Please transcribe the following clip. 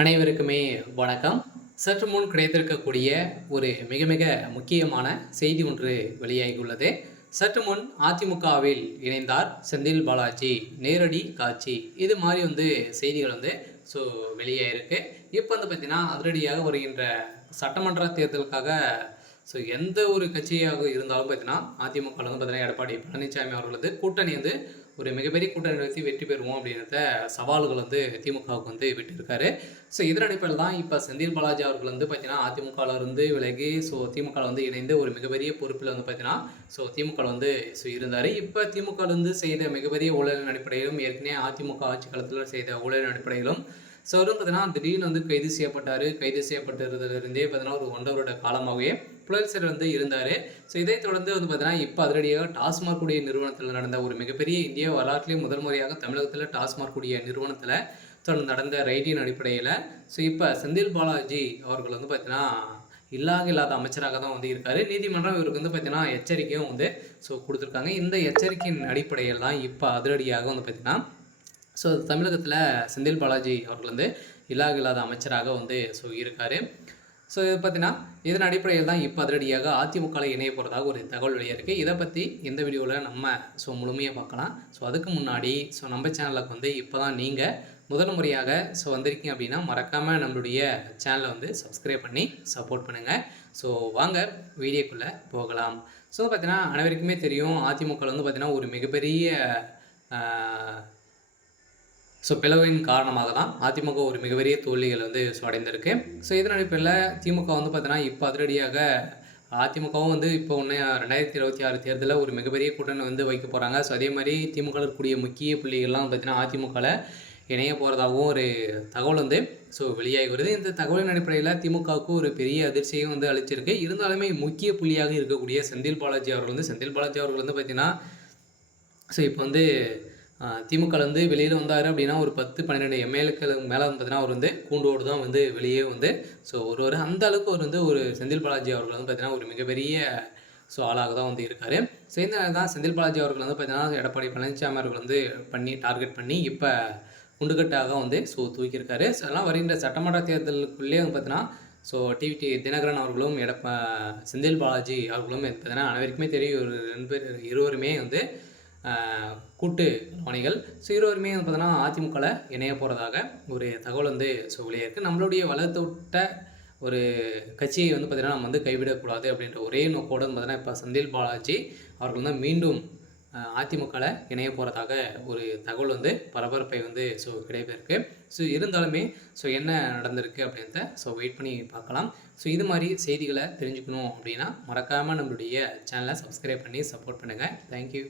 அனைவருக்குமே வணக்கம். சற்று முன் கிடைத்திருக்கக்கூடிய ஒரு மிக மிக முக்கியமான செய்தி ஒன்று வெளியாகியுள்ளது. சற்று முன் அதிமுகவில் இணைந்தார் செந்தில் பாலாஜி, நேரடி காட்சி. இது மாதிரி செய்திகள் ஸோ வெளியாயிருக்கு. இப்போ பார்த்தீங்கன்னா அதிரடியாக வருகின்ற சட்டமன்ற தேர்தலுக்காக எந்த ஒரு கட்சியாக இருந்தாலும் பார்த்தீங்கன்னா அதிமுகவில் பார்த்தீங்கன்னா எடப்பாடி பழனிசாமி அவர்களது கூட்டணி ஒரு மிகப்பெரிய கூட்டணி வைத்து வெற்றி பெறுவோம் அப்படின்றத சவால்கள் திமுகவுக்கு விட்டுருக்காரு. ஸோ இதன் அடிப்படையில் தான் இப்போ செந்தில் பாலாஜி அவர்கள் பார்த்தீங்கன்னா அதிமுகவில் இருந்து விலகி திமுகவில் இணைந்து ஒரு மிகப்பெரிய பொறுப்பில் பார்த்தீங்கன்னா திமுகவில் இருந்தார். இப்போ திமுகவில் செய்த மிகப்பெரிய ஊழலின் அடிப்படையிலும் ஏற்கனவே அதிமுக ஆட்சி காலத்தில் செய்த ஊழலின் அடிப்படையிலும் அவரும் பார்த்தீங்கன்னா திடீர்னு கைது செய்யப்பட்டார். கைது செய்யப்பட்டிருந்ததுலேருந்தே பார்த்தீங்கன்னா ஒரு 1 வருட காலமாகவே புழல் சிறையில் இருந்தார். ஸோ இதைத் தொடர்ந்து பார்த்தீங்கன்னா இப்போ அதிரடியாக டாஸ்மாக் கூடிய நிறுவனத்தில் நடந்த ஒரு மிகப்பெரிய இந்திய வரலாற்றிலே முதல் முறையாக தமிழகத்தில் டாஸ்மாக் கூடிய நிறுவனத்தில் நடந்த ரைடின் அடிப்படையில் இப்போ செந்தில் பாலாஜி அவர்கள் பார்த்தீங்கன்னா இல்லாத அமைச்சராக தான் இருக்கார். நீதிமன்றம் இவருக்கு பார்த்தீங்கன்னா எச்சரிக்கையும் கொடுத்துருக்காங்க. இந்த எச்சரிக்கையின் அடிப்படையில் தான் இப்போ அதிரடியாக பார்த்தீங்கன்னா தமிழகத்தில் செந்தில் பாலாஜி அவர்கள் இல்லாத அமைச்சராக இருக்கார். ஸோ இது பார்த்தீங்கன்னா இதன் அடிப்படையில் தான் இப்போ அதிரடியாக அதிமுகவில் இணைய போகிறதாக ஒரு தகவல் வெளியாக இதை பற்றி இந்த வீடியோவில் நம்ம முழுமையாக பார்க்கலாம். அதுக்கு முன்னாடி நம்ம சேனலுக்கு இப்போ தான் நீங்கள் முதல் முறையாக வந்திருக்கீங்க அப்படின்னா மறக்காமல் நம்மளுடைய சேனலை சப்ஸ்கிரைப் பண்ணி சப்போர்ட் பண்ணுங்கள். வாங்க வீடியோக்குள்ளே போகலாம். பார்த்தீங்கன்னா அனைவருக்குமே தெரியும் அதிமுகவில் பார்த்தீங்கன்னா ஒரு மிகப்பெரிய பிளவின் காரணமாக தான் அதிமுக ஒரு மிகப்பெரிய தோல்விகள் அடைந்திருக்கு. இதன் அடிப்படையில் திமுக பார்த்தீங்கன்னா இப்போ அதிரடியாக அதிமுகவும் இப்போ 2026 தேர்தலில் ஒரு மிகப்பெரிய கூட்டணி வைக்க போகிறாங்க. அதே மாதிரி திமுக இருக்கக்கூடிய முக்கிய புள்ளிகள்லாம் பார்த்தீங்கன்னா அதிமுகவில் இணைய போகிறதாகவும் ஒரு தகவல் வெளியாகி வருது. இந்த தகவலின் அடிப்படையில் திமுகவுக்கு ஒரு பெரிய அதிர்ச்சியும் அளிச்சிருக்கு. இருந்தாலுமே முக்கிய புள்ளியாக இருக்கக்கூடிய செந்தில் பாலாஜி அவர்கள் பார்த்தீங்கன்னா இப்போ திமுகவில் வெளியில் வந்தார் அப்படின்னா ஒரு 10-12 எம்எல்ஏக்கள் மேலே பார்த்தீங்கன்னா அவர் கூண்டோடு தான் வெளியே ஒரு அந்த அளவுக்கு ஒரு செந்தில் பாலாஜி அவர்கள் பார்த்தீங்கன்னா ஒரு மிகப்பெரிய ஆளாக தான் இருக்கார். இந்த தான் செந்தில் பாலாஜி அவர்கள் பார்த்தீங்கன்னா எடப்பாடி பழனிசாமி அவர்கள் டார்கெட் பண்ணி இப்போ குண்டுகட்டாக தூக்கியிருக்காரு. அதெல்லாம் வருகின்ற சட்டமன்ற தேர்தலுக்குள்ளே பார்த்தீங்கன்னா டிவிடி தினகரன் அவர்களும் செந்தில் பாலாஜி அவர்களும் பார்த்தீங்கன்னா அனைவருக்குமே தெரியும். ஒரு 2 பேர் இருவருமே கூட்டு பணிகள். இருவருமே பார்த்தீங்கன்னா அதிமுகவில் இணைய போகிறதாக ஒரு தகவல் வெளியாக இருக்குது. நம்மளுடைய வளர்த்தொட்ட ஒரு கட்சியை பார்த்தீங்கன்னா நம்ம கைவிடக்கூடாது அப்படின்ற ஒரே நோக்கோடு பார்த்தீங்கன்னா இப்போ செந்தில் பாலாஜி அவர்கள் மீண்டும் அதிமுகவில் இணைய போகிறதாக ஒரு தகவல் பரபரப்பை கிடைப்பிருக்கு. இருந்தாலுமே என்ன நடந்திருக்கு அப்படின்றத வெயிட் பண்ணி பார்க்கலாம். இது மாதிரி செய்திகளை தெரிஞ்சுக்கணும் அப்படின்னா மறக்காமல் நம்மளுடைய சேனலை சப்ஸ்கிரைப் பண்ணி சப்போர்ட் பண்ணுங்கள். தேங்க்யூ.